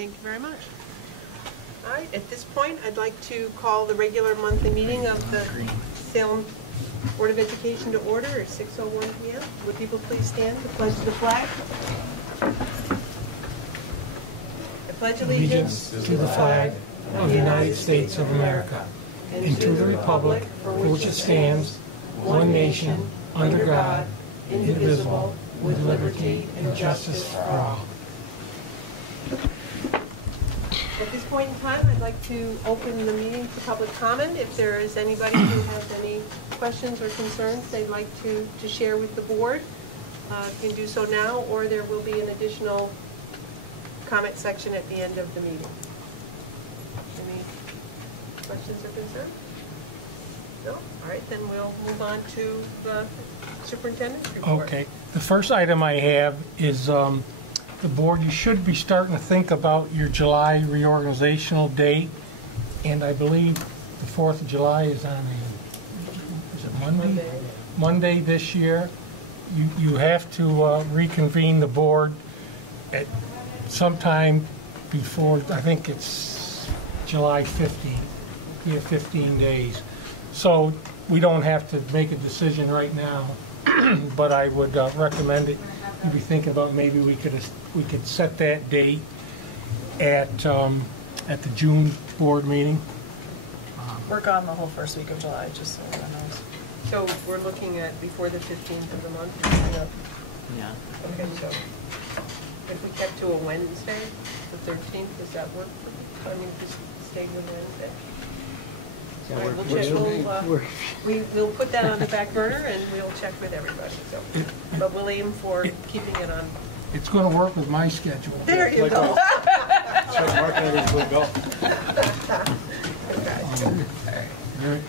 Thank you very much. All right, at this point, I'd like to call the regular monthly meeting of the Salem Board of Education to order at 6:01 p.m. Would people please stand to pledge the flag? I pledge allegiance to the flag of the United States of America and to the republic for which it stands, one nation, under God, indivisible, with liberty and justice for all. At this point in time, I'd like to open the meeting to public comment. If there is anybody who has any questions or concerns they'd like to share with the board, you can do so now, or there will be an additional comment section at the end of the meeting. Any questions or concerns? No? All right, then we'll move on to the superintendent's report. Okay. The first item I have is the board, you should be starting to think about your July reorganizational date, and I believe the 4th of July is on is it Monday? Monday this year. You have to reconvene the board at sometime before, I think it's July 15th. You have 15 days. So we don't have to make a decision right now, but I would recommend it. You'd be thinking about maybe we could set that date at the June board meeting. We're gone the whole first week of July, just so everyone knows. So we're looking at before the 15th of the month? Yeah. Okay, so if we kept to a Wednesday, the 13th, does that work? I mean, just stay with Wednesday. Yeah, all right, we'll put that on the back burner and we'll check with everybody. So, but we'll aim for keeping it on. It's going to work with my schedule. There you go.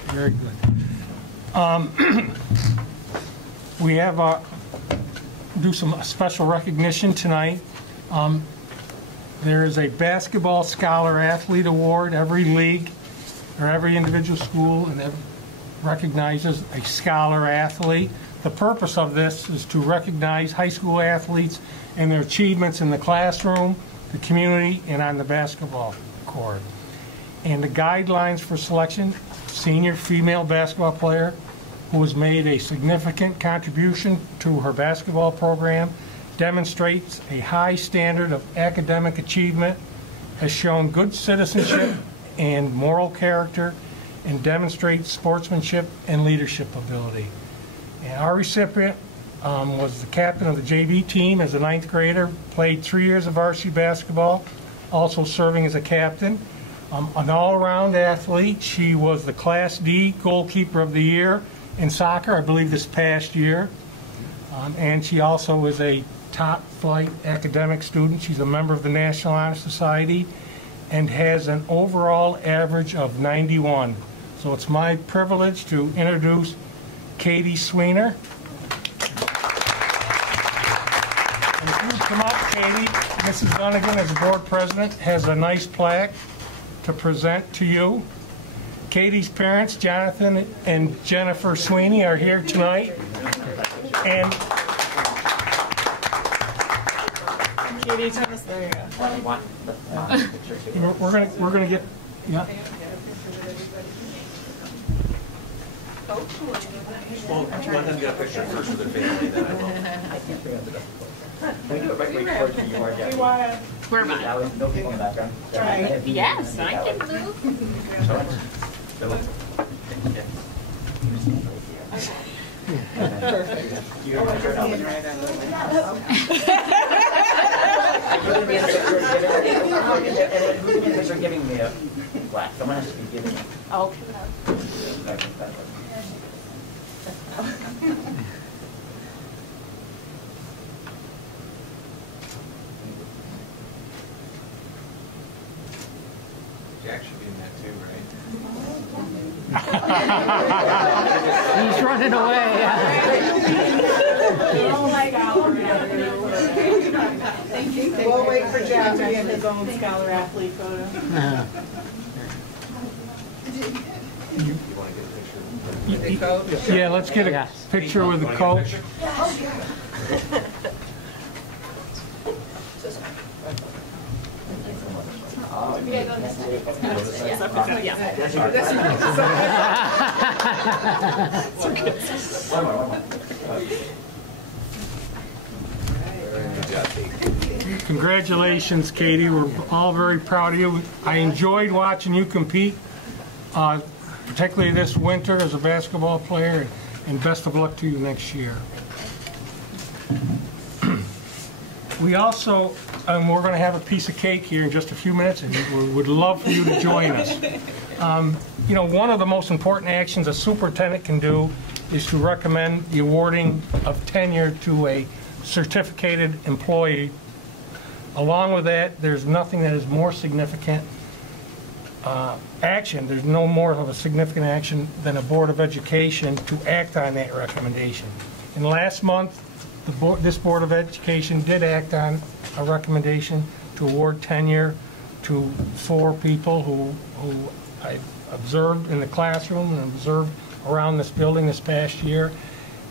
Very good. We have do some special recognition tonight. There is a basketball scholar athlete award. Every league or every individual school and that recognizes a scholar athlete. The purpose of this is to recognize high school athletes and their achievements in the classroom, the community, and on the basketball court. And the guidelines for selection: senior female basketball player who has made a significant contribution to her basketball program, demonstrates a high standard of academic achievement, has shown good citizenship and moral character, and demonstrates sportsmanship and leadership ability. And our recipient was the captain of the JV team as a 9th grader, played 3 years of varsity basketball, also serving as a captain. An all-around athlete. She was the Class D goalkeeper of the year in soccer, I believe this past year. And she also is a top-flight academic student. She's a member of the National Honor Society and has an overall average of 91. So it's my privilege to introduce Katie Sweener. And if you would come up, Katie, Mrs. Dunnigan, as the board president, has a nice plaque to present to you. Katie's parents, Jonathan and Jennifer Sweeney, are here tonight. And Katie, turn this there. we're gonna get, yeah. Well, do you want them to get a picture first with their family, then I will. I can't bring up the Can we do it right towards where you are, Jackie? Where am I? That was no people in the background. Right. Yes, I can move. Perfect. You have a shirt on. You're giving me a black. Someone has to be giving me. Oh. Jack should be in that too, right? He's running away. Oh my God. Thank you. We'll wait for Jack to get his own scholar athlete photo. You want to get a picture? The coach? Yeah, let's get a picture with the coach. Congratulations, Katie. We're all very proud of you. I enjoyed watching you compete, particularly this winter as a basketball player, and best of luck to you next year. We also, we're going to have a piece of cake here in just a few minutes, and we would love for you to join us. You know, one of the most important actions a superintendent can do is to recommend the awarding of tenure to a certificated employee. Along with that, there's nothing that is more significant action. There's no more of a significant action than a Board of Education to act on that recommendation. And last month, this Board of Education did act on a recommendation to award tenure to 4 people who I observed in the classroom and observed around this building this past year.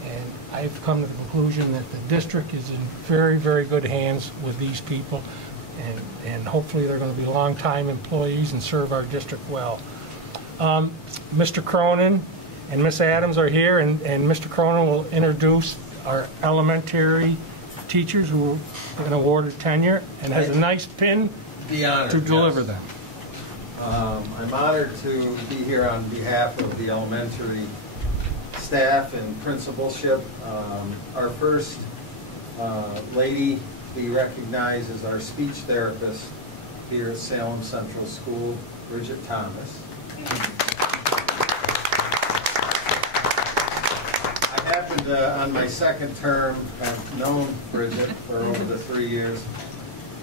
And I've come to the conclusion that the district is in very, very good hands with these people, and hopefully they're going to be long-time employees and serve our district well. Mr. Cronin and Miss Adams are here, and Mr. Cronin will introduce our elementary teachers who have been awarded tenure, and has a nice pin to deliver them. I'm honored to be here on behalf of the elementary staff and principalship. Our first lady we recognize as our speech therapist here at Salem Central School, Bridget Thomas. I happened to, on my second term, have known Bridget for over the 3 years.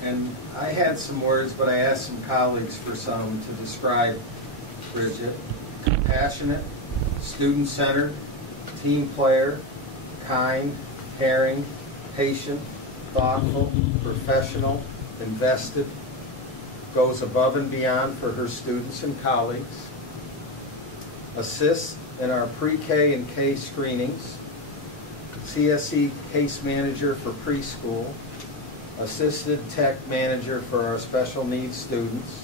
And I had some words, but I asked some colleagues for some to describe Bridget. Compassionate, student-centered, team player, kind, caring, patient, thoughtful, professional, invested, goes above and beyond for her students and colleagues, assists in our pre-K and K screenings, CSE case manager for preschool, assistant tech manager for our special needs students.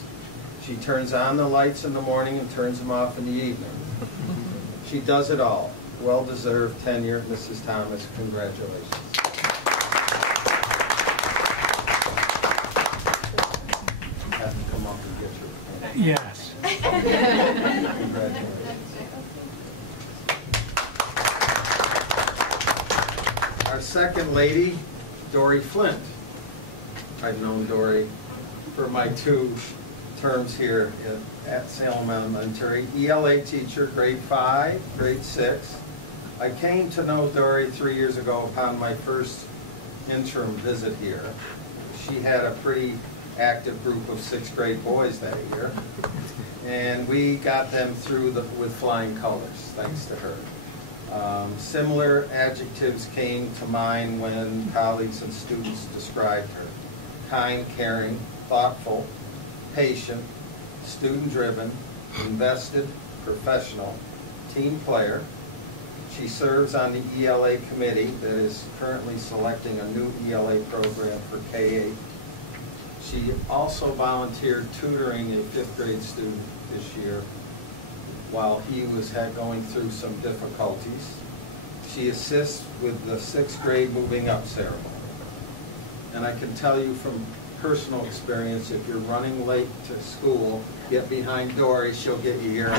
She turns on the lights in the morning and turns them off in the evening. She does it all. Well-deserved tenure, Mrs. Thomas. Congratulations. Have to come up and get your Yes. congratulations. Our second lady, Dory Flint. I've known Dory for my 2 terms here at Salem Elementary. ELA teacher, grade 5, grade 6. I came to know Dory 3 years ago upon my first interim visit here. She had a pretty active group of 6th grade boys that year, and we got them through with flying colors, thanks to her. Similar adjectives came to mind when colleagues and students described her. Kind, caring, thoughtful, patient, student-driven, invested, professional, team player. She serves on the ELA committee that is currently selecting a new ELA program for K-8. She also volunteered tutoring a 5th grade student this year while he was going through some difficulties. She assists with the 6th grade moving up ceremony. And I can tell you from personal experience, if you're running late to school, get behind Dory, she'll get you here.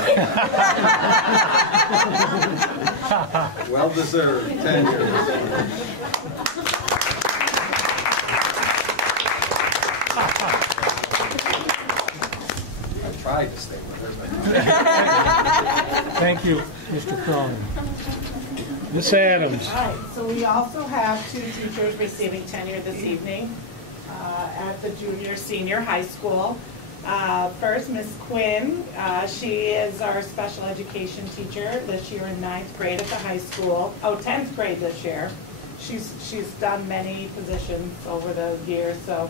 Well-deserved tenure. I tried to stay with her. Thank you, Mr. Cronin. Miss Adams. All right, so we also have 2 teachers receiving tenure this evening at the junior-senior high school. First, Miss Quinn. She is our special education teacher this year in 9th grade at the high school. Oh, 10th grade this year. She's done many positions over the years, so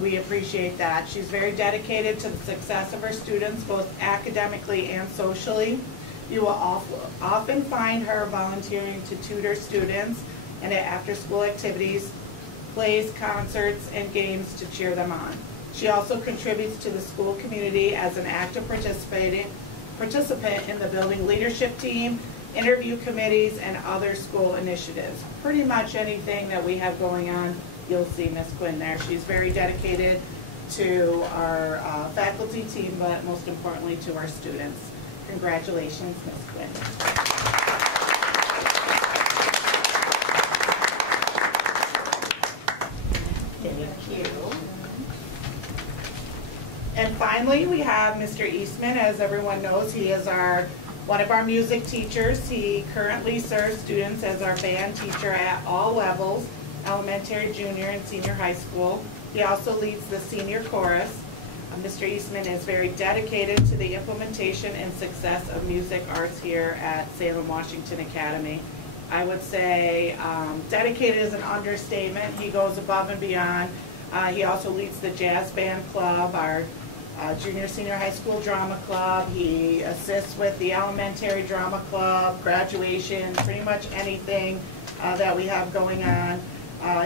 we appreciate that. She's very dedicated to the success of her students, both academically and socially. You will often find her volunteering to tutor students and at after-school activities, plays, concerts, and games to cheer them on. She also contributes to the school community as an active participant in the building leadership team, interview committees, and other school initiatives. Pretty much anything that we have going on, you'll see Ms. Quinn there. She's very dedicated to our faculty team, but most importantly to our students. Congratulations, Ms. Quinn. Thank you. And finally, we have Mr. Eastman. As everyone knows, he is one of our music teachers. He currently serves students as our band teacher at all levels, elementary, junior, and senior high school. He also leads the senior chorus. Mr. Eastman is very dedicated to the implementation and success of music arts here at Salem Washington Academy. I would say dedicated is an understatement. He goes above and beyond. He also leads the jazz band club, our junior senior high school drama club. He assists with the elementary drama club, graduation, pretty much anything that we have going on.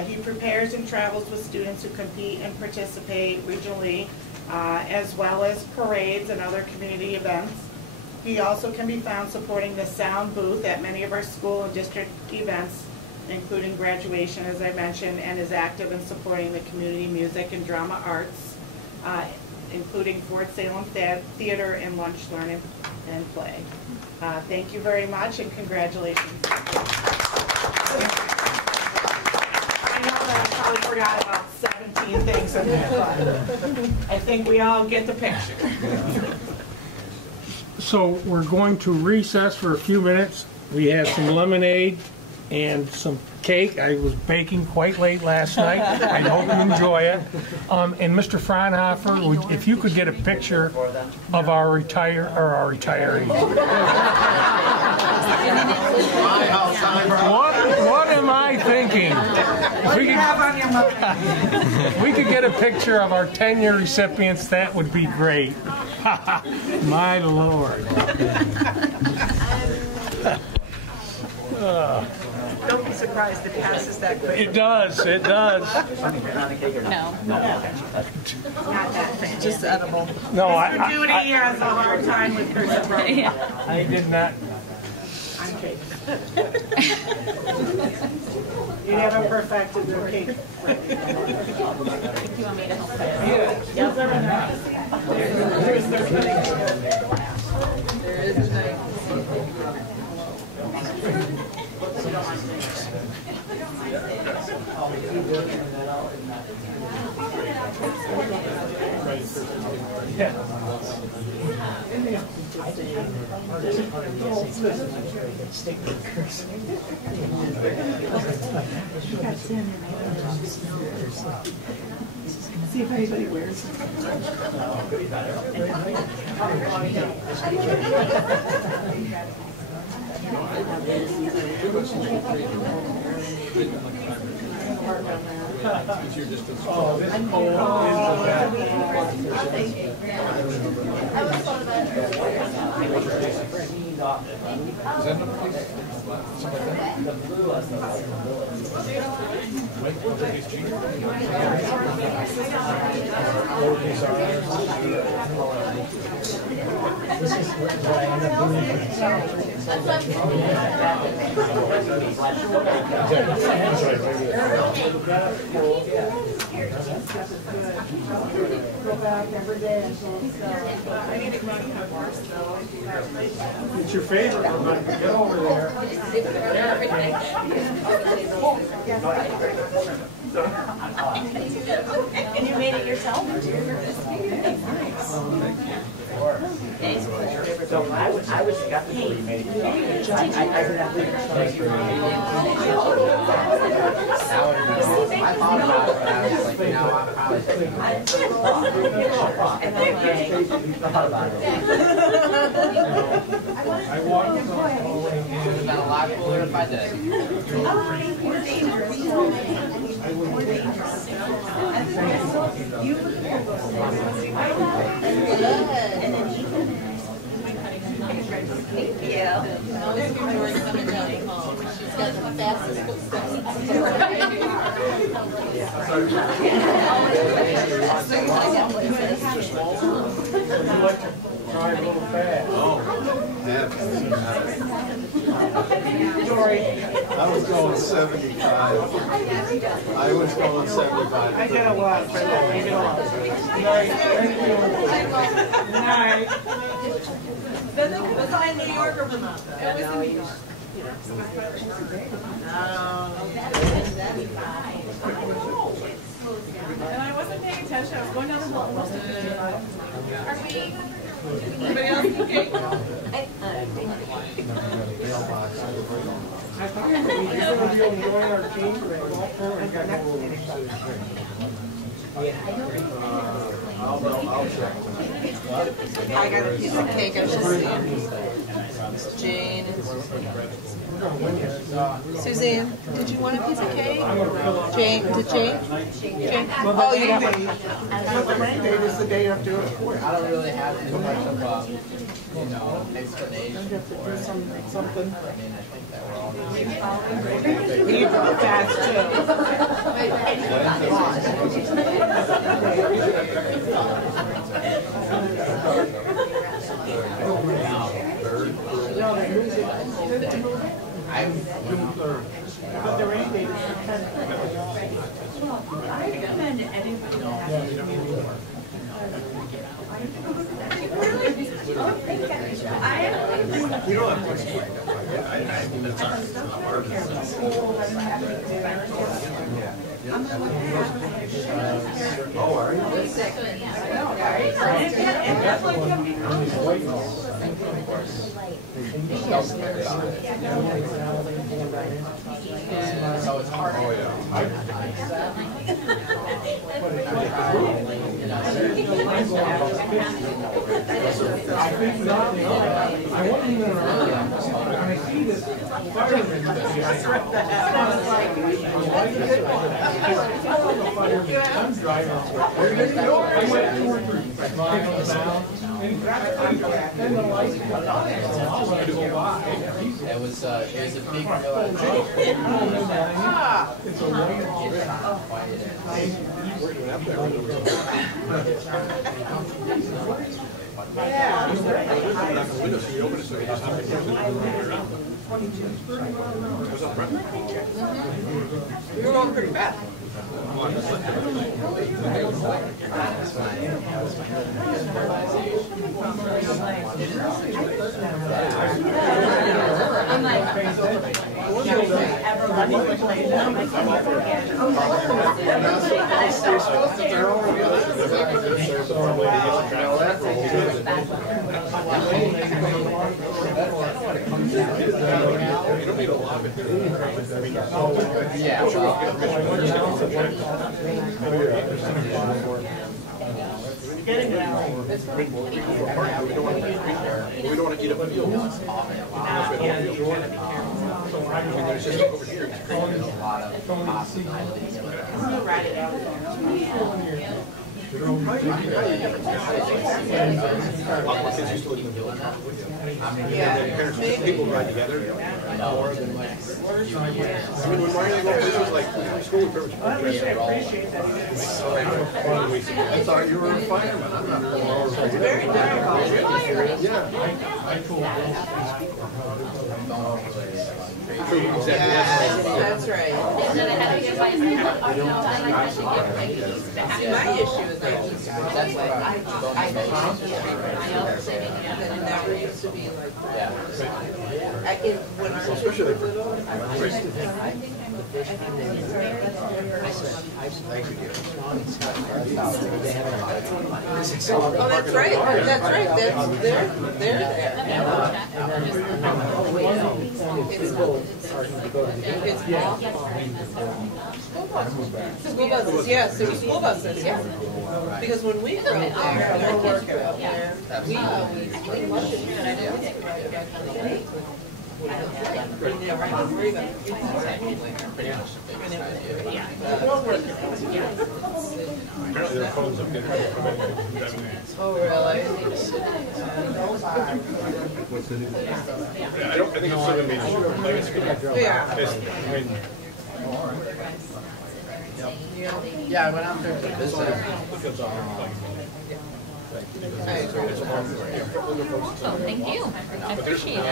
He prepares and travels with students who compete and participate regionally, as well as parades and other community events. He also can be found supporting the sound booth at many of our school and district events, including graduation, as I mentioned, and is active in supporting the community music and drama arts, including Fort Salem Theater and Lunch, Learn, and Play. Thank you very much, and congratulations. I know that I probably forgot about 17 things in there, but I think we all get the picture. So we're going to recess for a few minutes. We have some lemonade and some cake. I was baking quite late last night. I hope you enjoy it. And Mr. Fraunhofer, if you could get a picture of our retirees. What am I thinking? If we could get a picture of our tenure recipients, that would be great. My Lord. Don't be surprised if it passes that quick. It does, it does. No. Not that fancy. Just edible. No, Mr. Judy has a hard time with her. I did not. I'm kidding. You haven't perfected the cake. Do you want me to help? Yes, There is a night. See if anybody wears it. It's your favorite one. Get over there. And you made it yourself? So I was skeptical you made it. I thought about it, but I was like, no, I was thought about it. I walked Is that a lot cooler if I did? Thank you. She's got the fastest footsteps. Drive a little fast. I was going 75. I was going 75. I gotta walk for that. I gotta walk. Night. Was I in New York or Vermont? It was in New York. And I wasn't paying attention, I was going down the hall. Are we? Anybody else need cake? I'll check. I got a piece of cake, I was just seeing. Jane and Suzanne, did you want a piece of cake? Jane, is it Jane? Jane? Oh, you got one. The rain date is the day after. I don't really have too much of a, explanation for it. Something. I mean, I think that we're all. You go fast But the rain date is I recommend anybody that has a community. You don't have to explain it. I mean, it's oh, are you? So it's hard. Oh, yeah. I think not. I wasn't even around. And I see this fireman. I'm driving. Where did you go? I went 2 or 3. Smiling down. And then the lights come on. I want to go by. It was a big realization. It's a white. We were going pretty fast. I'm like, Yeah, well, Getting it out. We don't want to eat up the field. Yeah, you gotta be careful. There's just over here. there's a lot of possibilities. I'm gonna ride it out. People ride together. More than like. I mean, when Ryan and I go places like school privilege. I appreciate that. I thought you were a fireman. I'm not. very difficult. Yeah. That's right. My issue is that I never used to be like that. When I was little, I oh, that's right. That's right. They're there. It's school buses, yeah, so school buses, yeah. Because when we drove there, and our kids drove there, we loved it. We never had to worry about it. Apparently their phones up there. Oh, really? What's the news? Yeah, I think it's still going to be. Yeah. I mean, Yeah, I went out there to visit. Oh, thank you. I appreciate it. I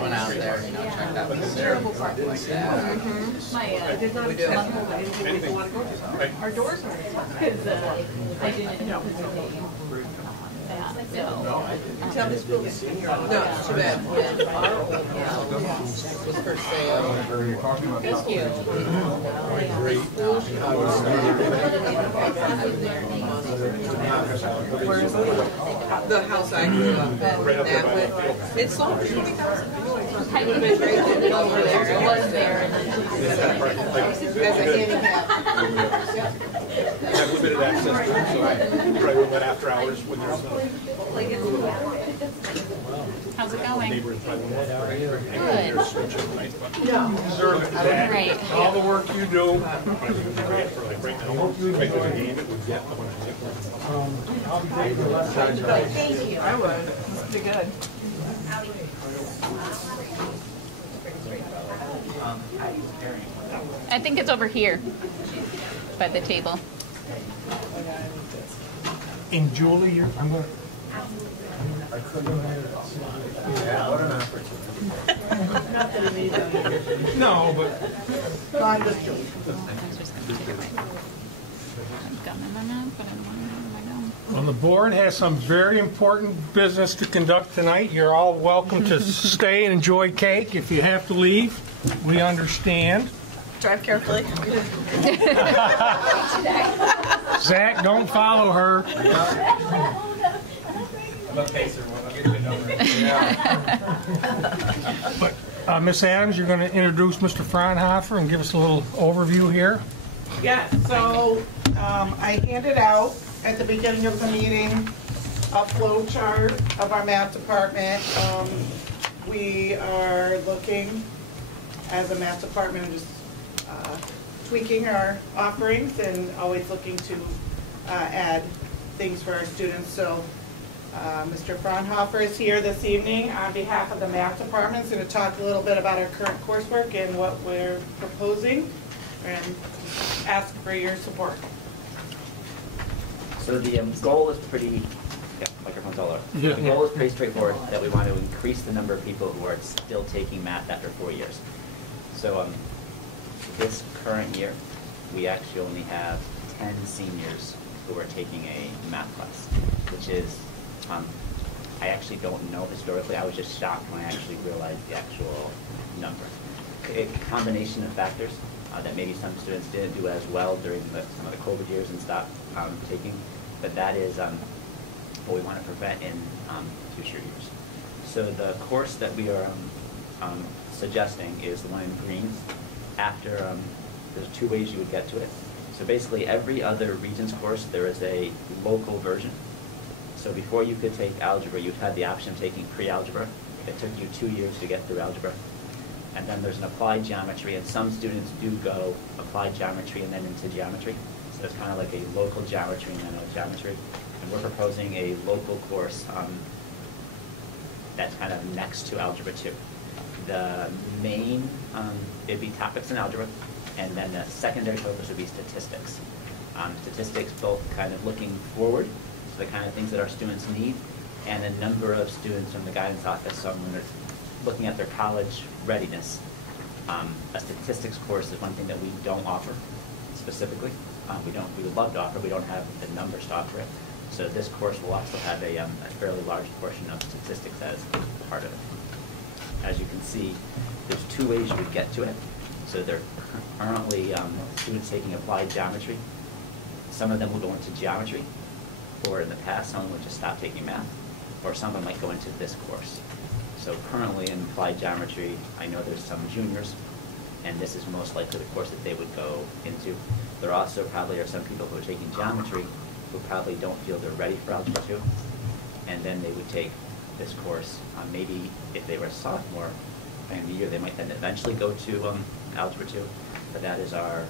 went out there, checked out the terrible parking like that. There's not a level of anything people want to go to. Our doors are Because I didn't know that. Tell this building, no, it's too bad. When our old house was for sale. Thank you. Where is it? The house I grew up in, that way. It sold for $20,000. It would have been great to live over there. It was there. As a handicap. Have limited access to it, so probably won't let after hours when there's no How's it going? neighbors probably won't let out. Good. Right. All the work you do, I think it'd be great for like right now, make the game, it would get a bunch of Thank you. I would. That's pretty good. I think it's over here by the table. And Julie, I'm going to... No, but... I was just going to take my gun in my mouth, but I don't want to know my gum. Well, the board has some very important business to conduct tonight. You're all welcome to stay and enjoy cake. If you have to leave, we understand. Drive carefully. Zach, don't follow her. I'm okay, sir. I'll get you a number. But, Ms. Adams, you're going to introduce Mr. Fraunhofer and give us a little overview here. Yeah, so I handed out at the beginning of the meeting a flow chart of our math department. We are looking as a math department and just tweaking our offerings and always looking to add things for our students. So Mr. Fraunhofer is here this evening on behalf of the math department. He's going to talk a little bit about our current coursework and what we're proposing and ask for your support. So the goal is pretty, microphone's all over. Yeah. The goal is pretty straightforward, that we want to increase the number of people who are still taking math after 4 years. So this current year, we actually only have 10 seniors who are taking a math class, which is, I actually don't know historically. I was just shocked when I actually realized the actual number. A combination of factors that maybe some students didn't do as well during some of the COVID years and stopped taking, but that is what we want to prevent in future years. So the course that we are suggesting is the one in green. After, there's 2 ways you would get to it. So basically every other Regents course, there is a local version. So before you could take algebra, you had the option of taking pre-algebra. It took you 2 years to get through algebra. And then there's an applied geometry, and some students do go applied geometry and then into geometry. So it's kind of like a local geometry and then a geometry. And we're proposing a local course that's kind of next to Algebra 2. The main, it'd be topics in algebra, and then the secondary focus would be statistics. Statistics both kind of looking forward, so the kind of things that our students need, and a number of students from the guidance office, so when they're looking at their college readiness. A statistics course is one thing that we don't offer specifically. We would love to offer, we don't have the numbers to offer it. So this course will also have a fairly large portion of statistics as part of it. As you can see, there's 2 ways you would get to it. So there are currently students taking applied geometry. Some of them will go into geometry, or in the past, some of them would just stop taking math, or some of them might go into this course. So currently in applied geometry, I know there's some juniors, and this is most likely the course that they would go into. There also probably are some people who are taking geometry who probably don't feel they're ready for Algebra 2, and then they would take this course. Maybe if they were a sophomore in the year, they might then eventually go to Algebra 2, but that is our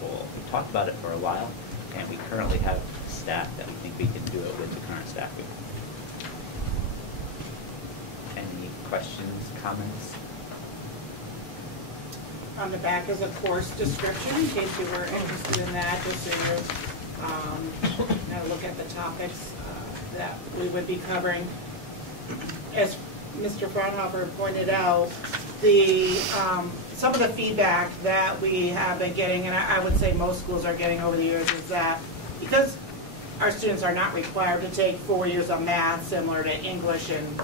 goal. We've talked about it for a while, and we currently have staff that we think we can do it with the current staff group. Any questions, comments? on the back is a course description in case you were interested in that, just so you're, look at the topics that we would be covering. As Mr. Fraunhofer pointed out, the some of the feedback that we have been getting, and I would say most schools are getting over the years, is that because our students are not required to take 4 years of math similar to English and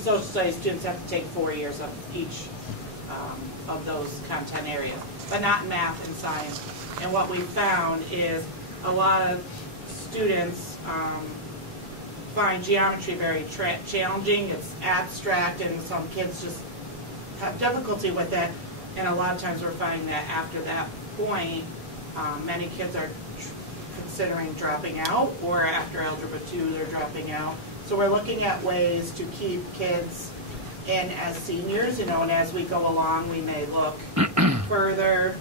social studies, students have to take 4 years of each of those content areas, but not math and science. And what we found is a lot of students find geometry very challenging. It's abstract, and some kids just have difficulty with it. And a lot of times we're finding that after that point, many kids are considering dropping out, or after Algebra 2 they're dropping out. So we're looking at ways to keep kids in as seniors, and as we go along we may look further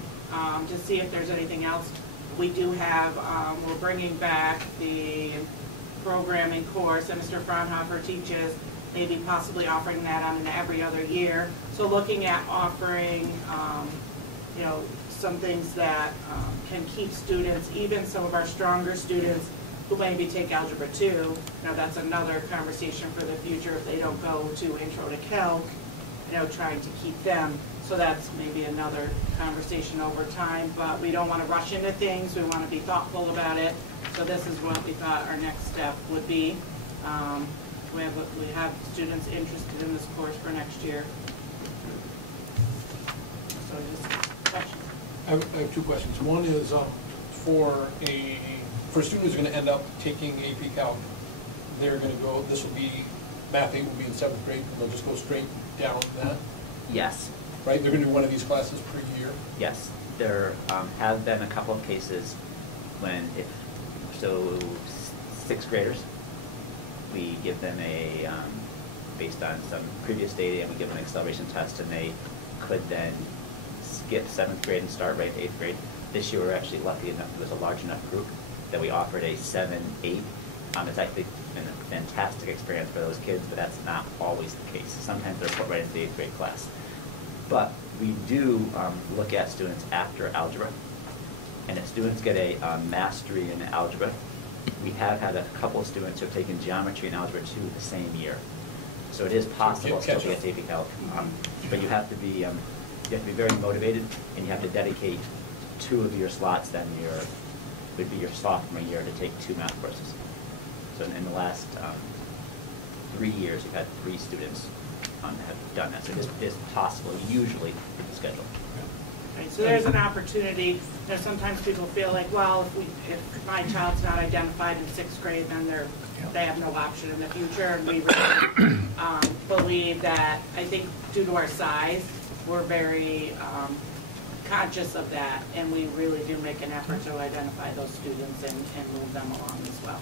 to see if there's anything else. We do have, we're bringing back the programming course that Mr. Fraunhofer teaches, maybe possibly offering that on an every other year. So looking at offering, some things that can keep students, even some of our stronger students who maybe take Algebra 2, that's another conversation for the future if they don't go to Intro to Calc, trying to keep them. So that's maybe another conversation over time, but we don't want to rush into things. We want to be thoughtful about it. So this is what we thought our next step would be. We have students interested in this course for next year. So just questions. I have two questions. One is for a student who's going to end up taking AP Calc, they're going to go, this will be, Math 8 will be in 7th grade, and they'll just go straight down that? Yes. Right? They're going to do one of these classes per year? Yes. There have been a couple of cases when, sixth graders, we give them based on some previous data, and we give them an acceleration test, and they could then skip 7th grade and start right to 8th grade. This year we're actually lucky enough, it was a large enough group that we offered a 7-8. It's actually been a fantastic experience for those kids, but that's not always the case. Sometimes they're put right into the 8th grade class. But we do look at students after algebra, and if students get a mastery in algebra, we have had a couple of students who have taken geometry and algebra 2 the same year. So it is possible still to get AP Calc, but you have to be very motivated, and you have to dedicate 2 of your slots. Then would be your sophomore year to take 2 math courses. So in the last 3 years, we've had 3 students have done that. So it is possible, usually, in the schedule. Right, so there's an opportunity. Sometimes people feel like, well, if my child's not identified in 6th grade, then they have no option in the future. And we really believe that, I think due to our size, we're very conscious of that, and we really do make an effort to identify those students and move them along as well.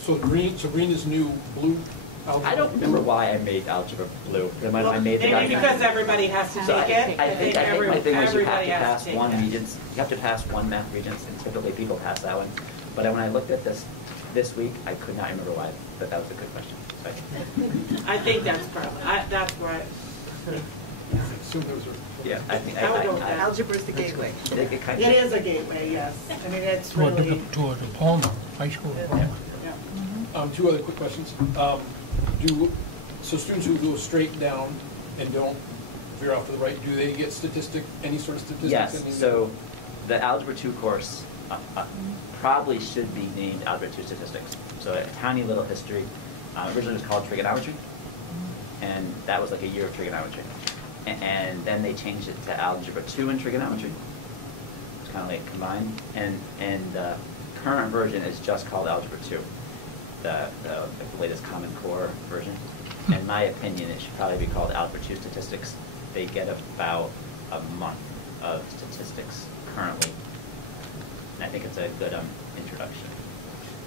So green is new, blue algebra? I don't remember why I made algebra blue. I made the maybe because everybody has to take it. I think my thing was you have to pass take one it. Regents. You have to pass one math regents, and typically people pass that one. But when I looked at this week, I could not remember why. But that was a good question. I think that's probably that's right. I assume those are. Yeah, I think Algebra is the gateway. It is a gateway, yes. I mean, it's Toward really. the diploma, high school diploma. Yeah. 2 other quick questions. So students who go straight down and don't veer off to the right, do they get any sort of statistics? Yes, so the Algebra 2 course probably should be named Algebra 2 Statistics. So a tiny little history. Originally it was called Trigonometry, and that was like a year of trigonometry. And then they changed it to Algebra 2 and Trigonometry. It's kind of like combined. And the current version is just called Algebra 2, the latest Common Core version. In my opinion, it should probably be called Algebra 2 Statistics. They get about a month of statistics currently. And I think it's a good introduction.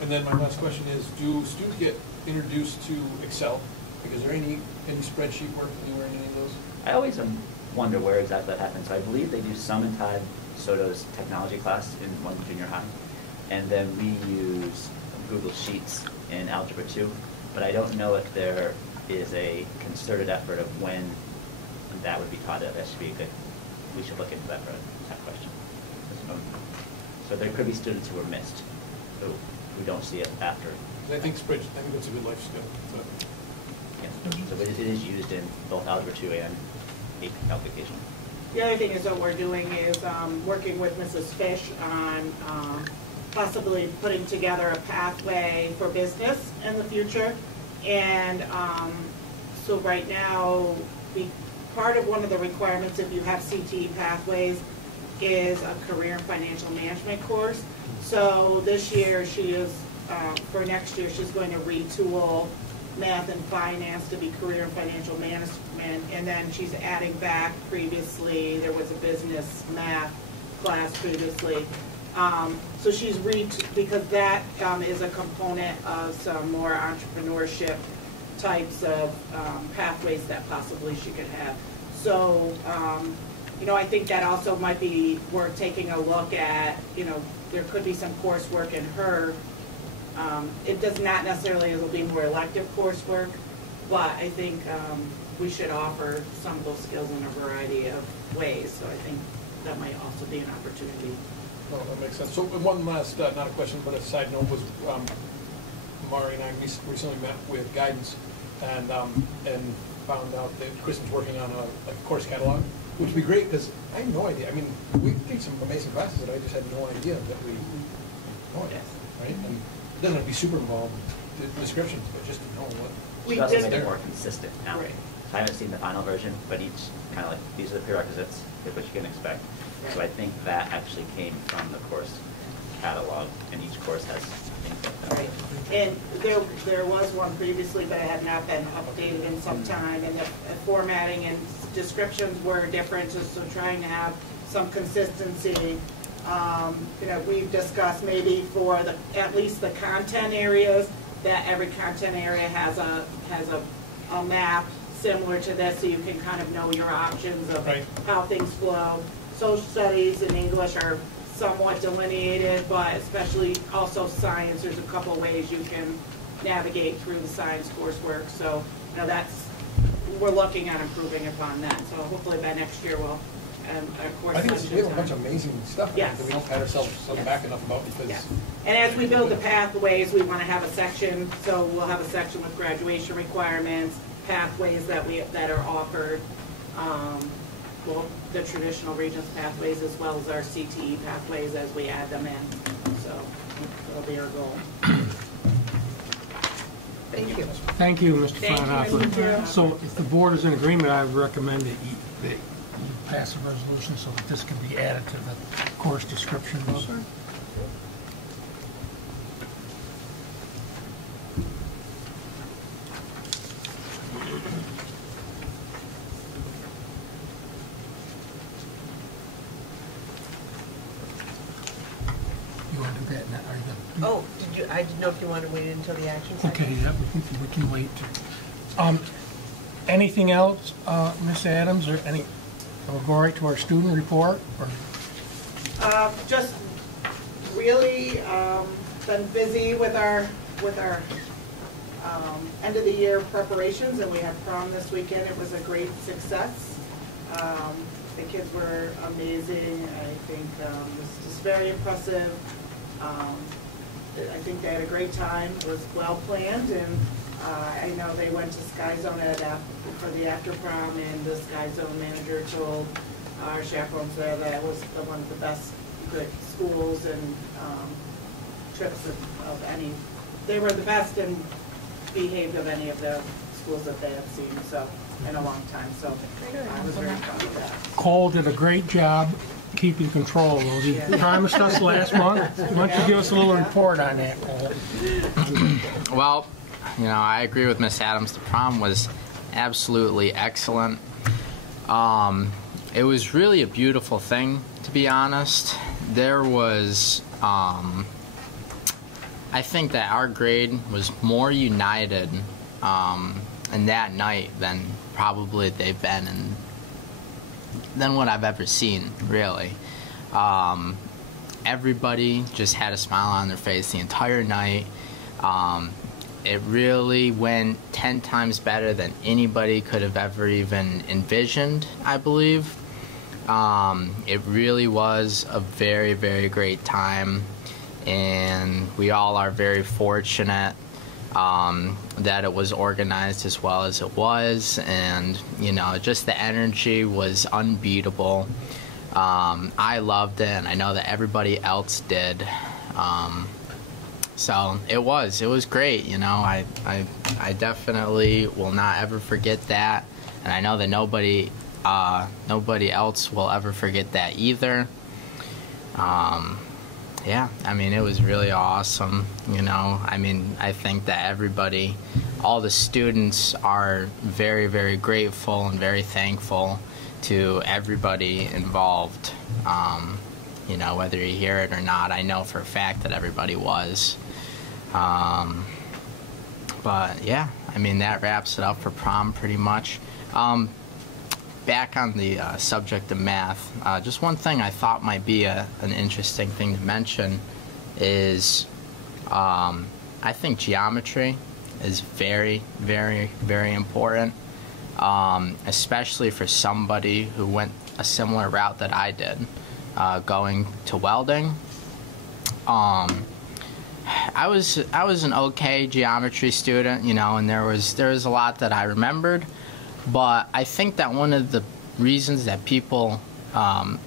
And then my last question is, do students get introduced to Excel? Like, is there any spreadsheet work anywhere in any of those? I always wonder where exactly that happens. So I believe they do some in Todd Soto's technology class in one junior high. And then we use Google Sheets in Algebra 2. But I don't know if there is a concerted effort of when that would be taught. That should be a good we should look into that for that question. So there could be students who are missed, who don't see it after. I think that's a good life skill. So. Yeah. So it is used in both Algebra 2 and AP application. The other thing is what we're doing is working with Mrs. Fish on possibly putting together a pathway for business in the future. And so right now, part of one of the requirements if you have CTE pathways is a career and financial management course. So this year she is, for next year, she's going to retool math and finance to be career and financial management, and then she's adding back previously, there was a business math class previously. So she's because that is a component of some more entrepreneurship types of pathways that possibly she could have. So, you know, I think that also might be worth taking a look at. You know, there could be some coursework in her. It does not necessarily, it'll be more elective coursework, but I think we should offer some of those skills in a variety of ways. So I think that might also be an opportunity. No, that makes sense. So one last, not a question, but a side note was, Mari and I recently met with guidance and found out that Kristen's working on a course catalog, which would be great because I had no idea. I mean, we take some amazing classes that I just had no idea that we taught, right? And then it'd be super involved, the descriptions, but just to know what. We also make it more consistent now. Right. I haven't seen the final version, but each kind of like, these are the prerequisites, here's what you can expect. Right. So I think that actually came from the course catalog, and each course has things like that. Right. And there was one previously, but it had not been updated in some time, and the formatting and descriptions were different, so trying to have some consistency. You know, we've discussed maybe for at least the content areas, that every content area has a map similar to this, so you can kind of know your options of how things flow. Social studies and English are somewhat delineated, but especially also science, there's a couple ways you can navigate through the science coursework. So, you know, we're looking at improving upon that. So hopefully by next year we'll of course, I think we have a bunch of amazing stuff that we don't pat ourselves back enough about because. Yes. And as we build the pathways, we want to have a section. So we'll have a section with graduation requirements, pathways that are offered, well, the traditional Regents pathways as well as our CTE pathways as we add them in. So that'll be our goal. Thank you. Thank you, Mr. Fraunhofer. So if the board is in agreement, I would recommend that you pass a resolution so that this can be added to the course description. Sure. You want to do that now? Are you gonna? Oh, I didn't know if you wanted to wait until the action section. Okay, yeah, we can wait. Anything else, Ms. Adams, or any? We'll go right to our student report. Or? Just really been busy with our end of the year preparations, and we had prom this weekend. It was a great success. The kids were amazing. I think it was just very impressive. I think they had a great time. It was well planned, and I know they went to Sky Zone for the after prom, and the Sky Zone manager told our chaperones there that it was one of the best good schools and trips of any. They were the best and behaved of any of the schools that they had seen in a long time. So I was very proud of that. Cole did a great job keeping control. He promised us last month. Why don't you give us a little report on that, Cole? Well, you know, I agree with Miss Adams. The prom was absolutely excellent. It was really a beautiful thing, to be honest. There was, I think that our grade was more united in that night than probably they've been than what I've ever seen, really. Everybody just had a smile on their face the entire night. It really went 10 times better than anybody could have ever even envisioned, I believe. It really was a very, very great time, and we all are very fortunate that it was organized as well as it was, and you know, just the energy was unbeatable. I loved it, and I know that everybody else did. So it was great. You know, I definitely will not ever forget that, and I know that nobody else will ever forget that either. Yeah, I mean, it was really awesome, you know. I mean, I think that everybody, all the students are very, very grateful and very thankful to everybody involved. You know, whether you hear it or not, I know for a fact that everybody was. But yeah, I mean, that wraps it up for prom pretty much. Back on the subject of math, just one thing I thought might be an interesting thing to mention is I think geometry is very, very, very important, especially for somebody who went a similar route that I did, going to welding. I was an okay geometry student, you know, and there was a lot that I remembered. But I think that one of the reasons that people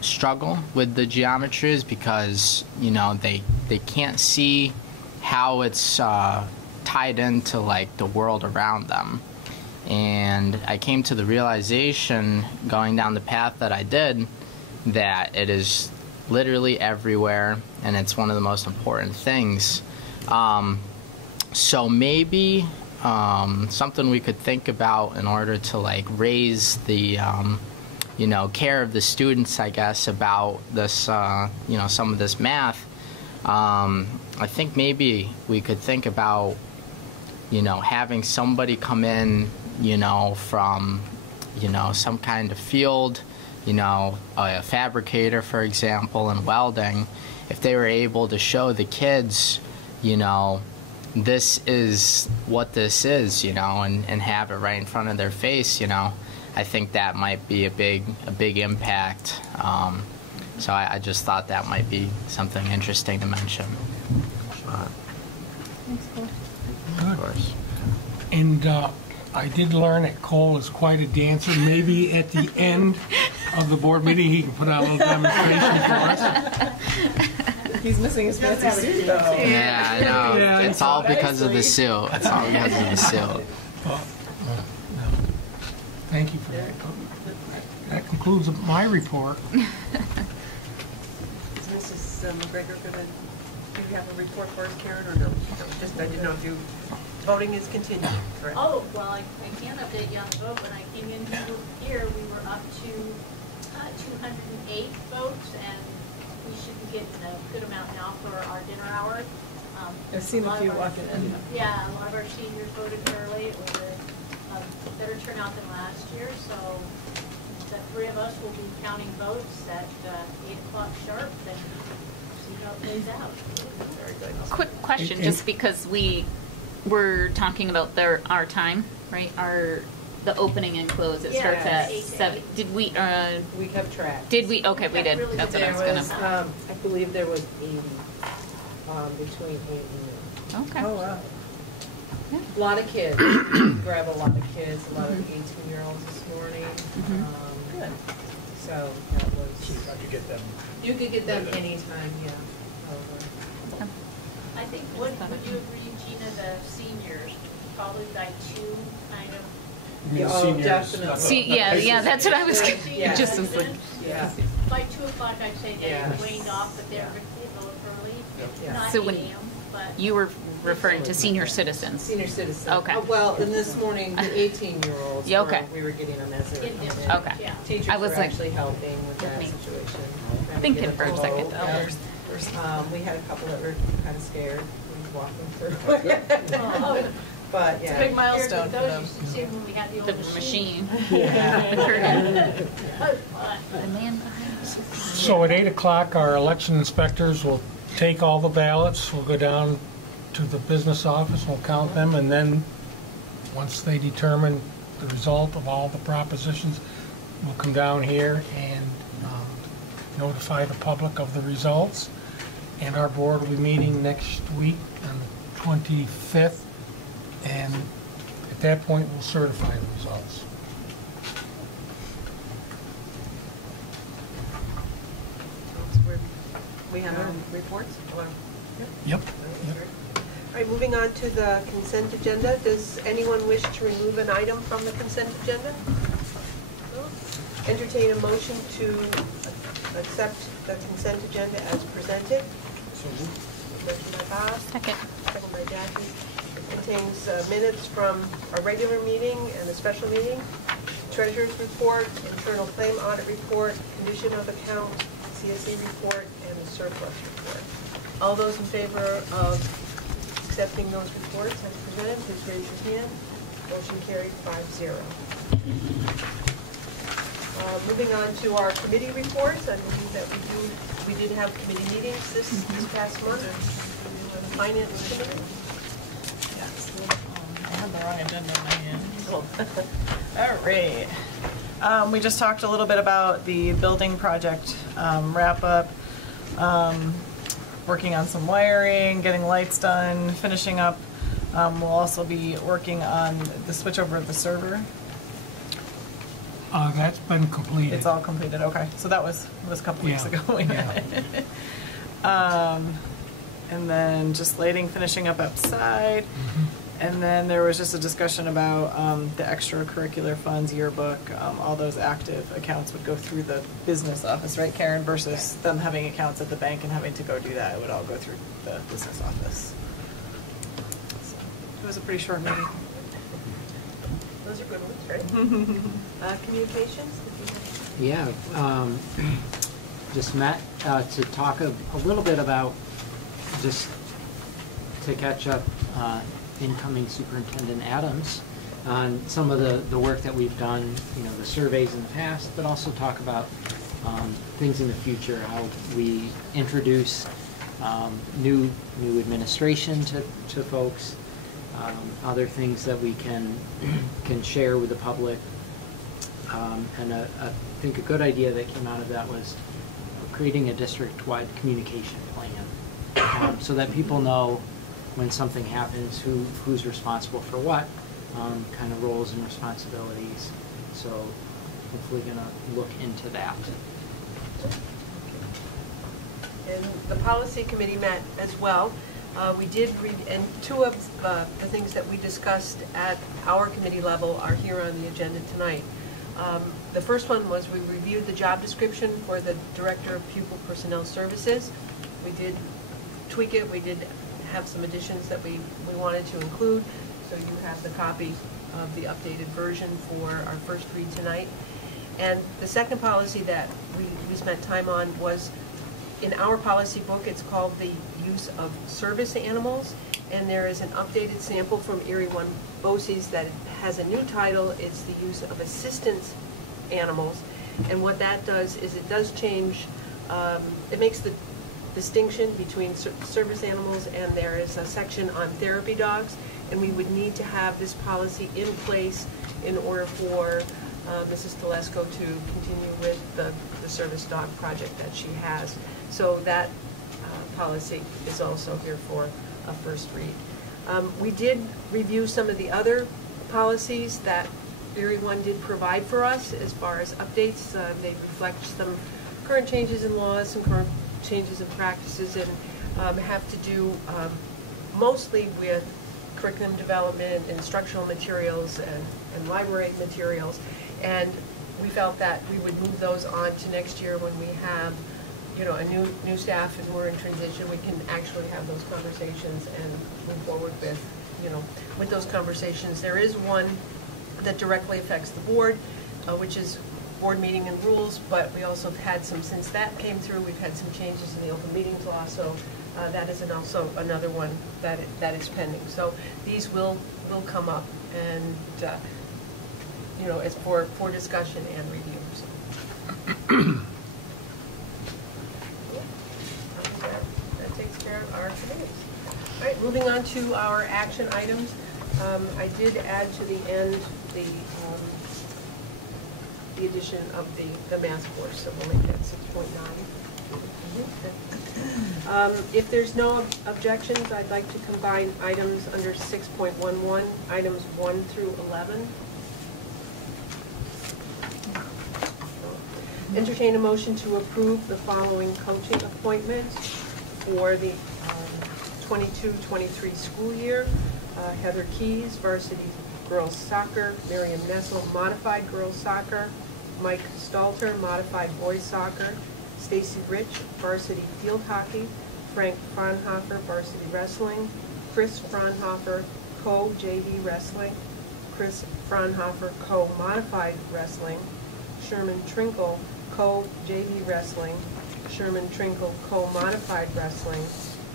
struggle with the geometry is because, you know, they can't see how it's tied into like the world around them. And I came to the realization, going down the path that I did, that it is literally everywhere, and it's one of the most important things. So maybe something we could think about in order to like raise the you know, care of the students, I guess, about this you know, some of this math. I think maybe we could think about, you know, having somebody come in, you know, from, you know, some kind of field, you know, a fabricator, for example, in welding, if they were able to show the kids, you know, this is what this is, you know, and have it right in front of their face, you know, I think that might be a big impact. So I just thought that might be something interesting to mention. Of course. And I did learn that Cole is quite a dancer. Maybe at the end of the board meeting he can put out a little demonstration for us. He's missing his fancy suit, though. Yeah, I know. Yeah, It's all because of the suit. It's all because of the suit. Thank you for that. That concludes my report. Is Mrs. McGregor going to, do you have a report for us, Karen, or no? No, just, I didn't know if voting is continuing, correct? Oh, well, I can update you on the vote. When I came in here, we were up to 208 votes, and we should be getting a good amount now for our dinner hour. I've seen a few walking in. Yeah, a lot of our seniors voted early. It was a better turnout than last year, so the three of us will be counting votes at 8 o'clock sharp, and see how it plays out. Very good. Quick question, just because we were talking about our time, right? The opening and close, it starts at 7. Did we? We kept track. Did we? Okay, we did. Really That's what I was gonna. I believe there was 80 between 8 and 9. Okay. Oh, wow. A lot of kids. Grab a lot of kids, a lot of 18-year-olds this morning. Good. So that was. I could get them. You could get them anytime, yeah. Over. I think, would you agree, Gina, the seniors, probably by 2, kind of? You mean Oh, seniors, definitely. not the- See, yeah, that's what I was. Yeah. Just as like, Yeah. By 2 o'clock, I'd say they Yeah. waned off, but they're vote early. Yeah. Not So when 8 a.m., but. you were referring to senior citizens. Senior citizens. Okay. Well, and this morning, the 18-year-olds. Yeah, okay. We were getting them as they were In coming this- in. Okay. Yeah. Teachers I was were like- actually helping with that me. situation. Thinking for a second. Yeah. We had a couple that were kind of scared. We were walking through. Oh, But, It's a yeah. big milestone for those them. used to see when we had the The old machine. But The man behind us. So at 8 o'clock, our election inspectors will take all the ballots. We'll go down to the business office, we'll count them, and then once they determine the result of all the propositions, we'll come down here and notify the public of the results. And our board will be meeting next week on the 25th, and at that point, we'll certify the results. We have our reports? Yep. All right, moving on to the consent agenda. Does anyone wish to remove an item from the consent agenda? No? Entertain a motion to accept the consent agenda as presented. Motion by Bob. Second. Second by Jackie. It contains minutes from a regular meeting and a special meeting, treasurer's report, internal claim audit report, condition of account, CSE report, and the surplus report. All those in favor of accepting those reports as presented, please raise your hand. Motion carried 5-0. Moving on to our committee reports, I believe that we did have committee meetings this past month. Finance committee. Yes. I had the wrong agenda in my hand. All right. We just talked a little bit about the building project wrap up. Working on some wiring, getting lights done, finishing up. We'll also be working on the switchover of the server. That's been completed. It's all completed, okay. So that was a couple weeks ago. And then just lighting, finishing up outside. And then there was just a discussion about the extracurricular funds, yearbook, all those active accounts would go through the business office, right, Karen? Versus them having accounts at the bank and having to go do that. It would all go through the business office. So it was a pretty short meeting. Those are good ones, right? Communications? Yeah, just met to talk a little bit about, just to catch up incoming Superintendent Adams on some of the work that we've done, the surveys in the past, but also talk about things in the future, how we introduce new administration to folks, other things that we can share with the public. And I think a good idea that came out of that was creating a district-wide communication plan, so that people know when something happens, who's responsible for what, kind of roles and responsibilities. So hopefully going to look into that. And the policy committee met as well. We did read, and two of the things that we discussed at our committee level are here on the agenda tonight. The first one was we reviewed the job description for the Director of Pupil Personnel Services. We did tweak it. We did have some additions that we wanted to include. So you have the copy of the updated version for our first read tonight. And the second policy that we spent time on was, in our policy book, it's called the use of service animals. And there is an updated sample from Erie 1 BOCES that has a new title. It's the use of assistance animals. And what that does is it does change, it makes the distinction between service animals, and there is a section on therapy dogs. And we would need to have this policy in place in order for Mrs. Telesco to continue with the service dog project that she has. So that policy is also here for a first read. We did review some of the other policies that Erie 1 did provide for us as far as updates. They reflect some current changes in laws, some current changes in practices, and have to do mostly with curriculum development, instructional materials, and library materials. And we felt that we would move those on to next year when we have, a new staff and we're in transition. We can actually have those conversations and move forward with those conversations. There is one that directly affects the board, which is board meeting and rules, but we also have had some, since that came through, we've had some changes in the open meetings law, so that is also another one that is pending. So these will come up, and it's for discussion and review. So. That takes care of our committees. All right, moving on to our action items. I did add to the end the the addition of the math course, so we'll make that 6.9. If there's no objections, I'd like to combine items under 6.11, items 1 through 11. Entertain a motion to approve the following coaching appointments for the 22-23 school year. Heather Keys, varsity girls soccer. Miriam Nessel, modified girls soccer. Mike Stalter, modified boys soccer. Stacy Rich, varsity field hockey. Frank Fraunhofer, varsity wrestling. Chris Fraunhofer, co-JV wrestling. Chris Fraunhofer, co-modified wrestling. Sherman Trinkle, co-JV wrestling. Sherman Trinkle, co-modified wrestling.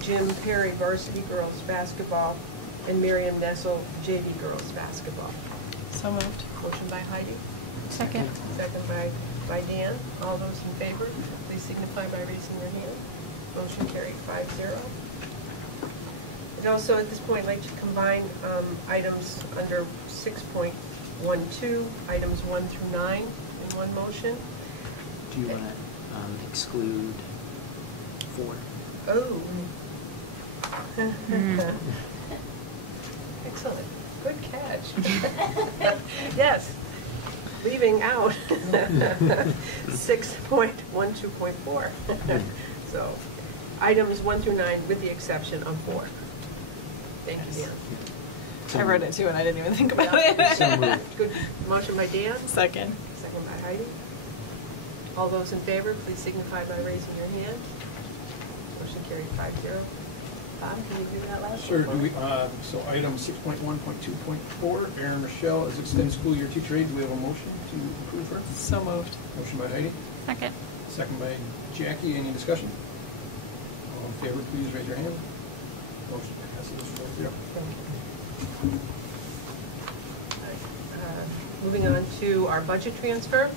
Jim Perry, varsity girls basketball. And Miriam Nessel, JV girls basketball. So moved. Motion by Heidi. Second. Second by Dan. All those in favor, please signify by raising your hand. Motion carried 5-0. And also at this point, I'd like to combine items under 6.12, items 1 through 9 in one motion. Do you want to exclude 4? Oh. Excellent. Good catch. Yes. Leaving out 6.12.4. So items 1 through 9 with the exception of 4. Thank you, Dan. I read it too and I didn't even think about it. So moved. Good motion by Dan. Second. Second by Heidi. All those in favor, please signify by raising your hand. Motion carried 5-0. Bob, can you do that last one? Sure, do we, so item 6.1.2.4, Erin Rochelle as extended school year teacher aide, do we have a motion to approve her? So moved. Motion by Heidi, Second. second by Jackie, any discussion? All in favor, please raise your hand. Motion passes 4-0. Moving on to our budget transfer.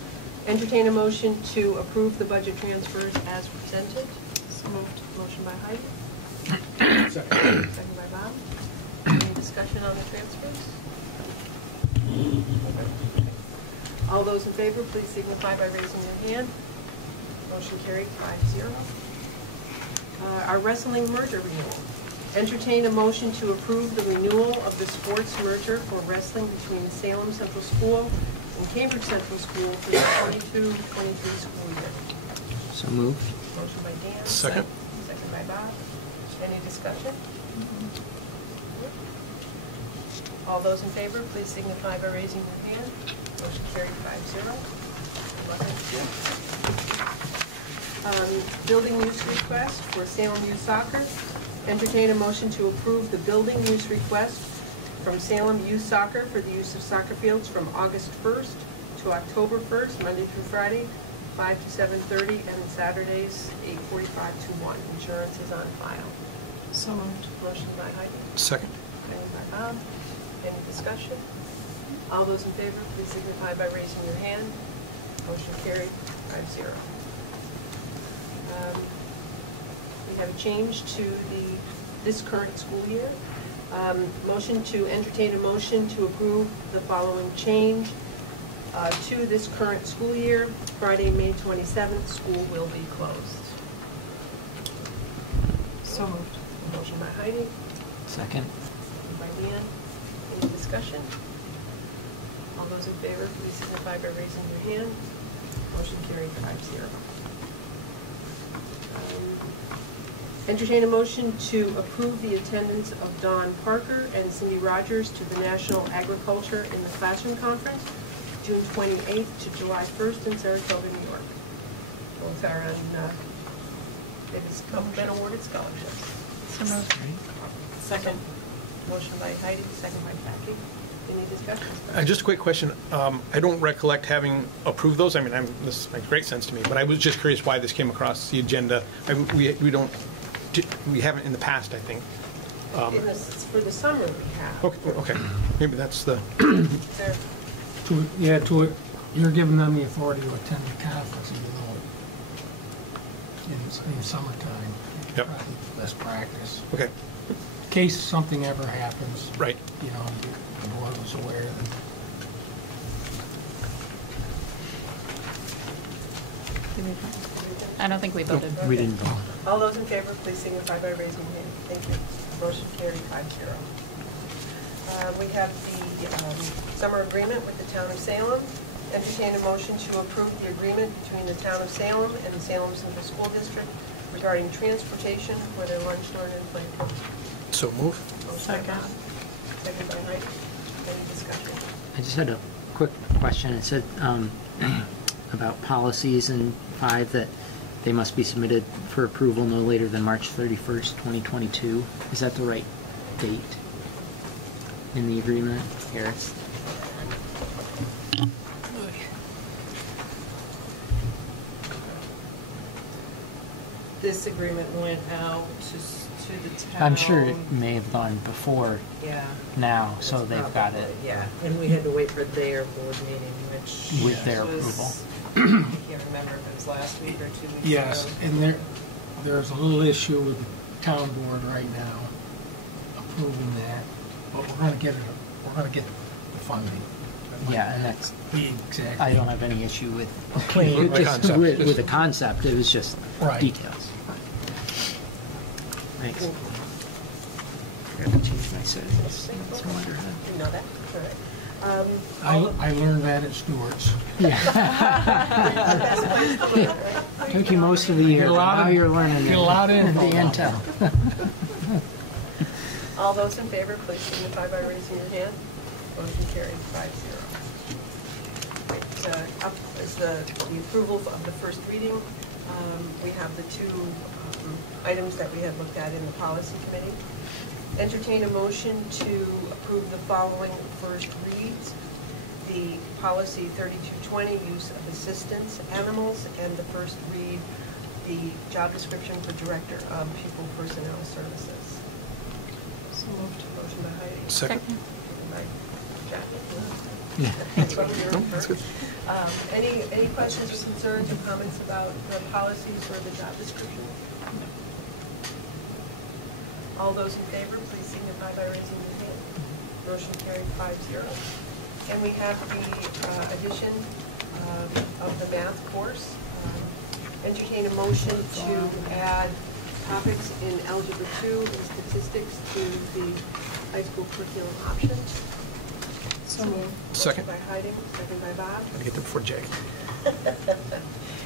Entertain a motion to approve the budget transfers as presented. So moved. Motion by Heidi. Second. Second by Bob. Any discussion on the transfers? All those in favor, please signify by raising your hand. Motion carried 5-0. Our wrestling merger renewal. Entertain a motion to approve the renewal of the sports merger for wrestling between Salem Central School and Cambridge Central School for the 22-23 school year. So moved. Motion by Dan. Second. Second by Bob. Any discussion? All those in favor, please signify by raising your hand. Motion carried 5-0. Building use request for Salem Youth Soccer. Entertain a motion to approve the building use request from Salem Youth Soccer for the use of soccer fields from August 1st to October 1st, Monday through Friday, 5 to 7:30, and Saturdays, 8:45 to 1. Insurance is on file. So moved. Motion by Heidi. Second. Second by Bob. Any discussion? All those in favor, please signify by raising your hand. Motion carried 5-0. We have a change to this current school year. Motion to entertain a motion to approve the following change to this current school year. Friday, May 27th, school will be closed. So moved. Motion by Heidi. Second. Second by Dan. Any discussion? All those in favor, please signify by raising your hand. Motion carried 5-0. Entertain a motion to approve the attendance of Dawn Parker and Cindy Rogers to the National Agriculture in the Classroom Conference, June 28th to July 1st in Saratoga, New York. Both are on, they've been awarded scholarships. So moved. Second. Motion by Heidi, second by Jackie. Any discussion? Just a quick question. I don't recollect having approved those. I mean, this makes great sense to me, but I was just curious why this came across the agenda. We haven't in the past, I think. For the summer we have. Okay. Maybe that's the. There. You're giving them the authority to attend the conference even though in summertime. Yep. Probably less practice. Okay. In case something ever happens. Right. The board was aware that. I don't think we voted. We didn't vote. All those in favor, please signify by raising your hand. Thank you. Motion carried 5-0. We have the summer agreement with the town of Salem. Entertain a motion to approve the agreement between the town of Salem and the Salem Central School District regarding transportation for their lunch, learn, and play programs. So move. Second by Heidi. Any discussion? I just had a quick question. It said about policies in 5 that they must be submitted for approval no later than March 31st, 2022. Is that the right date in the agreement, Harris? This agreement went out to the town. I'm sure it may have gone before Yeah. now, so It's they've got it probably- Yeah, and we had to wait for their board meeting, which with their was- approval. I can't remember if it was last week or 2 weeks ago. Yes, and there's a little issue with the town board right now approving that, but we're gonna get the funding. Yeah, and that's, The exact. I don't have any issue with With the just concept. with the concept. It was just Right. details. Thanks. Forgot to change my settings. It's a wonder how. You know that? All right. I learned that at Stewart's. Took you most of the year, Get a but lot now of- you're learning get a lot of the info now. intel. All those in favor, please signify by raising your hand. Motion carried 5-0. Up is the approval of the first reading. We have the 2 items that we had looked at in the policy committee. Entertain a motion to approve the following first reads. The policy 3220, use of assistance animals, and the first read, the job description for Director of Pupil Personnel Services. So moved. Motion by Heidi. Second. By Jackie. Yeah. That's what we were No, that's first. Any questions or concerns or comments about the policies or the job description? All those in favor, please signify by raising your hand. Motion carried 5-0. And we have the addition of the math course. Entertain a motion to add topics in Algebra 2 and statistics to the high school curriculum options. So moved. Second. Motion by Heidi, second by Bob. Gotta get there before Jake.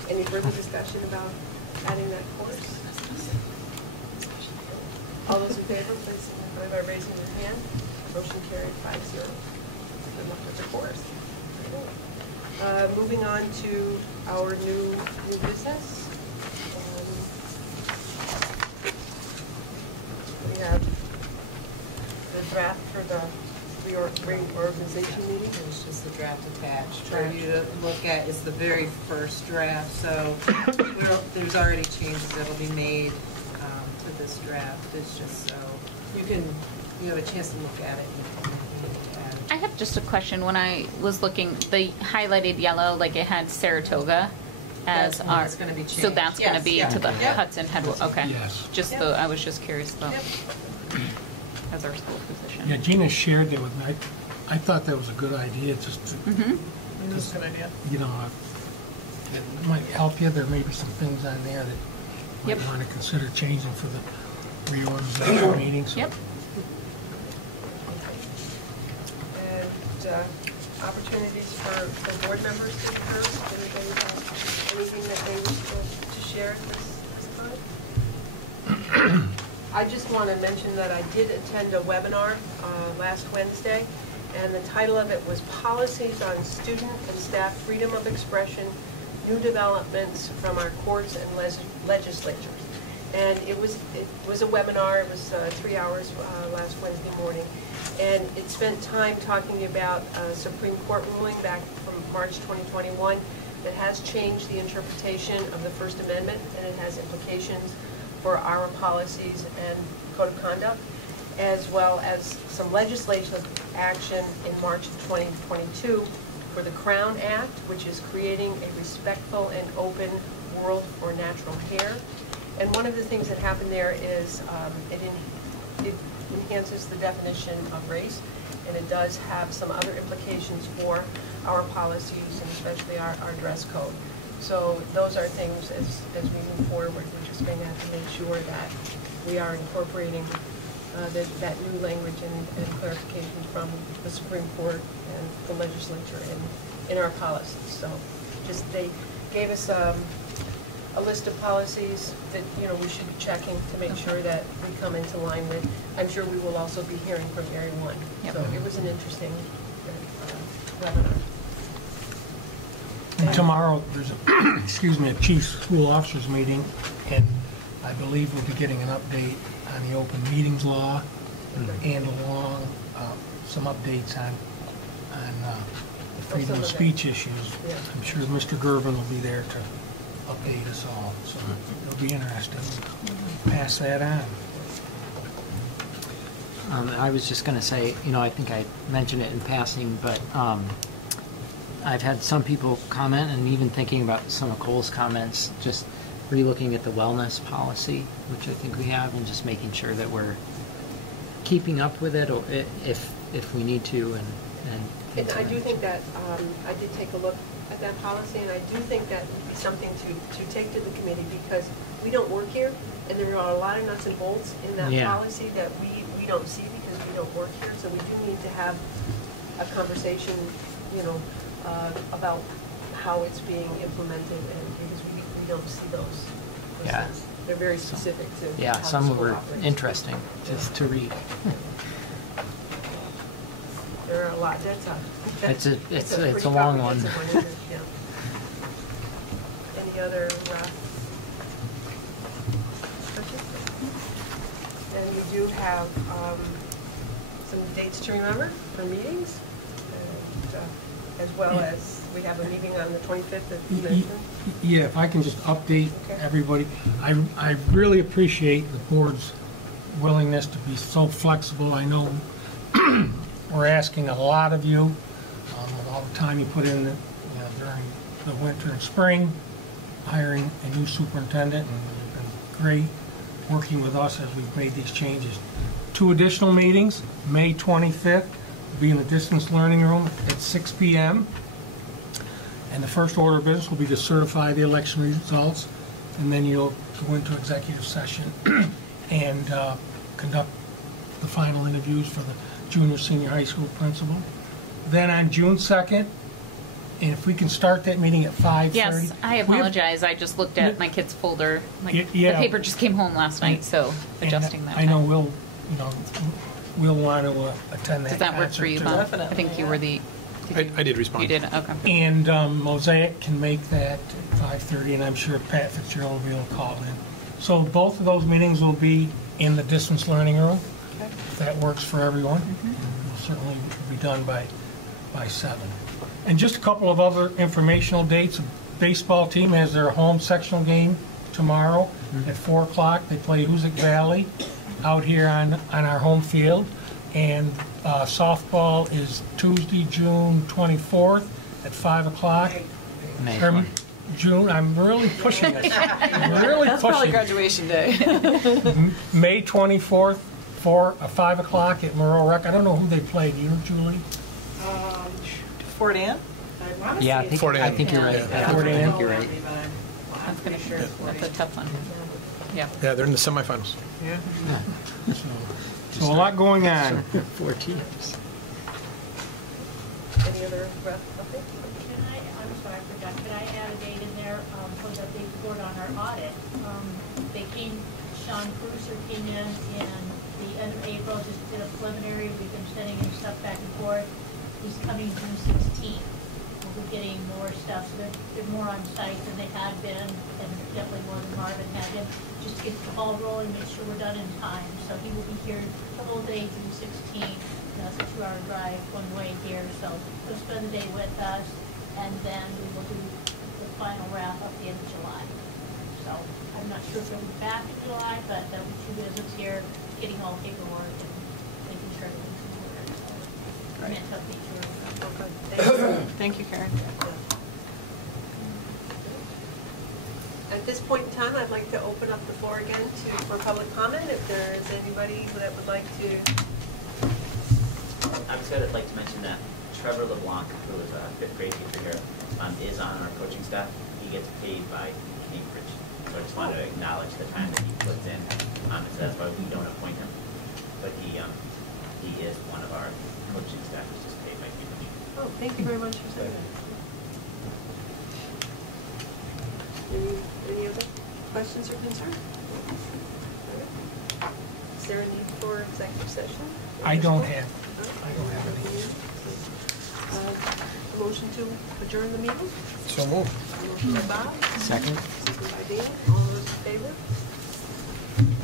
Any further discussion about adding that course? All those in favor, please signify by raising your hand. Motion carried 5-0. Good luck with the course. Moving on to our new business. We have the draft for the reorganization meeting. It's just the draft attached for you to look at. It's the very first draft, so there's already changes that'll be made to this draft. It's just so you have a chance to look at it. I have just a question. When I was looking, the highlighted yellow, like it had Saratoga as That's our. it's going to be changed. So that's going to Yes, be yeah. to the Yep. Hudson Head. Okay. Yes. Just Yep. I was just curious about Yep. as our school position. Yeah, Gina shared that with me. I thought that was a good idea, just to, It was a good idea. you know, it might help you. There may be some things on there that you might Yep. want to consider changing for the reorganization meetings. Yep. And opportunities for board members to occur. Anybody have anything that they wish to share at this time? I just want to mention that I did attend a webinar last Wednesday, and the title of it was Policies on Student and Staff Freedom of Expression, New Developments from Our Courts and Legislatures. And it was a webinar. It was 3 hours last Wednesday morning. And it spent time talking about a Supreme Court ruling back from March 2021 that has changed the interpretation of the First Amendment, and it has implications for our policies and code of conduct, as well as some legislative action in March of 2022 for the Crown Act, which is creating a respectful and open world for natural hair. And one of the things that happened there is it enhances the definition of race, and it does have some other implications for our policies and especially our dress code. So those are things as we move forward, we're just going to have to make sure that we are incorporating that new language and clarification from the Supreme Court and the legislature in our policies. So just they gave us a list of policies that, you know, we should be checking to make sure that we come into line with. I'm sure we will also be hearing from Area 1. Yep. So it was an interesting webinar. And tomorrow, there's a, excuse me, a chief school officers meeting, and I believe we'll be getting an update on the open meetings law and along some updates on the freedom of speech issues. Yeah. I'm sure Mr. Gervin will be there to update us all, so it'll be interesting. Pass that on. I was just going to say, you know, I think I mentioned it in passing, but I've had some people comment, and even thinking about some of Cole's comments, just relooking at the wellness policy, which I think we have, and just making sure that we're keeping up with it, or if we need to, And I do think that, I did take a look at that policy, and I do think that would be something to take to the committee, because we don't work here, and there are a lot of nuts and bolts in that policy that we don't see because we don't work here, so we do need to have a conversation, you know, about how it's being implemented, and because we don't see those things. They're very specific to how the some school were operates. interesting just to read. There are a lot. That's It's a pretty long one. comprehensive isn't it? Yeah. Any other questions? And we do have some dates to remember for meetings, and, as well as we have a meeting on the 25th that you mentioned. Yeah, if I can just update everybody. I really appreciate the board's willingness to be so flexible. I know we're asking a lot of you, with all the time you put in, during the winter and spring, hiring a new superintendent, and you've been great working with us as we've made these changes. 2 additional meetings, May 25th, will be in the distance learning room at 6 p.m. And the first order of business will be to certify the election results, and then you'll go into executive session and conduct the final interviews for the junior, senior high school principal. Then on June 2nd, and if we can start that meeting at 5:30. Yes, I apologize. I just looked at my kid's folder. The paper just came home last night, so adjusting that. I know we'll want to attend that. Does that work for you, Bob? Definitely, I think you were the. I did respond. You did? Okay. And Mosaic can make that at 5:30, and I'm sure Pat Fitzgerald will be able to call in. So both of those meetings will be in the distance learning room. Okay. If that works for everyone. We'll certainly be done by 7. And just a couple of other informational dates. The baseball team has their home sectional game tomorrow at 4 o'clock. They play Hoosick Valley out here on our home field. And softball is Tuesday, June 24th at 5 o'clock. June, I'm really pushing this. That's probably graduation day. May 24th, 5 o'clock at Moreau Rec. I don't know who they played. You know, Julie? Fort Ann? Yeah, I think you're right. Yeah. Fort Ann. I think you're right. That's a tough one. Yeah. Yeah, they're in the semifinals. Yeah. So a lot going on. 4 teams. Any other updates? I'm sorry, I forgot, can I add a date in there for the big report on our audit? Sean Cruiser came in the end of April, just did a preliminary, we've been sending him stuff back and forth. He's coming June 16th. We'll be getting more stuff, so they're more on site than they had been, and definitely more than Marvin had been, just to get the ball rolling, make sure we're done in time. So he will be here the whole day, June 16th. It's a 2-hour drive one way here, so he'll spend the day with us, and then we will do the final wrap up the end of July. So I'm not sure if he'll be back in July, but there'll be 2 visits here, getting all the paperwork and making sure everything's in order. So I meant to update you. Okay. Thank you, Karen. At this point in time, I'd like to open up the floor again for public comment. If there is anybody that would like to. I'd like to mention that Trevor LeBlanc, who is a fifth grade teacher here, is on our coaching staff. He gets paid by Cambridge. So I just wanted to acknowledge the time that he puts in. So that's why we don't appoint him. But he is one of our coaching staff who's just paid by Cambridge. Oh, thank you very much for saying that. Any other questions or concerns? Is there a need for executive session? I don't have any. A motion to adjourn the meeting? So moved. Motion by Bob, Second? second by Dan. All those in favor?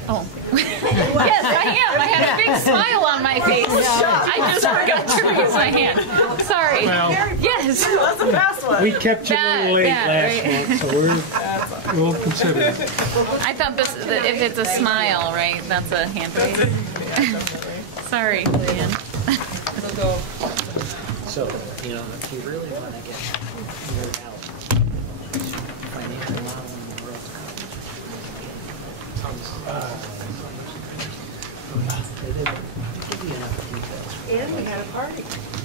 Oh. Yes, I am. I had a big smile on my face. I just forgot to raise my hand. Sorry. Well, Yes. That's a fast one. we kept you a little late last right. month, so we'll consider it. I thought this, if it's a smile, right, that's a hand raise. Sorry, Dan. We'll go. So, if you really want to get nerd out, financial modeling in the world they didn't give you enough details. And we had a party.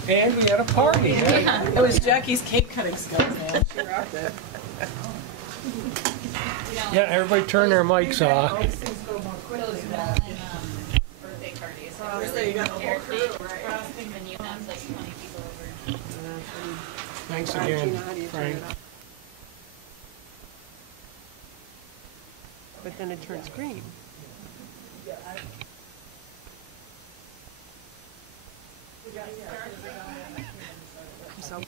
And we had a party. Yeah. It was Jackie's cake cutting skills, man. She rocked it. Yeah, everybody turn their mics off. Birthday parties. So you got the whole crew, right? And you have like 20 people over. Thanks again, Gina, how do you turn Frank. it off? But then it turns green. So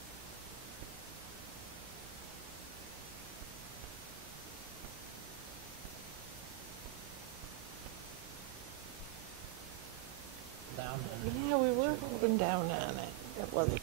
Down. Yeah, we were holding down on it. It wasn't.